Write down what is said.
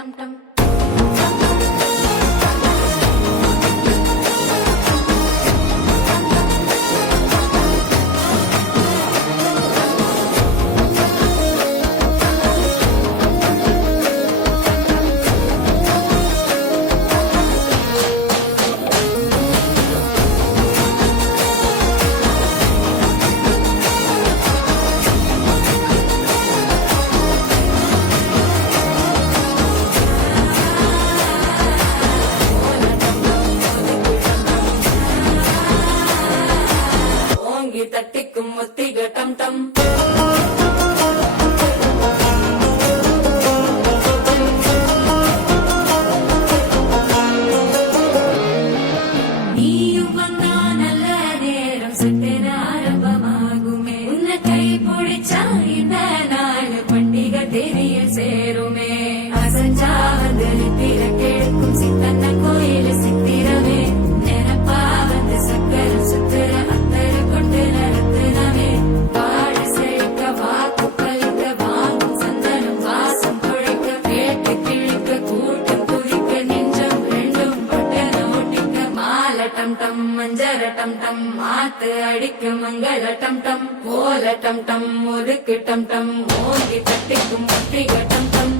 டம் டம் தட்டிக்கும் ஒத்திக டம் டம் நீயும் வந்தா நல்ல நேரம் சட்டென ஆரம்பமாகுமே உன்னை கை பிடிச்சா இந்த நாள் பண்டிகை தேதியில் சேருமே அசஞ்சா வந்து நித்திர கேட்கும் சித்தன்ன கோயில் சித்திரமே நினப்பா வந்து சக்கர சுத்திர டம் டம் மஞ்சர டம் டம் மாத்து அடிக்கு மங்கள டம் டம் கோல டம் டம் முறுக்கு டம் டம் மோதி தட்டிக்கும் முத்திக டம் டம்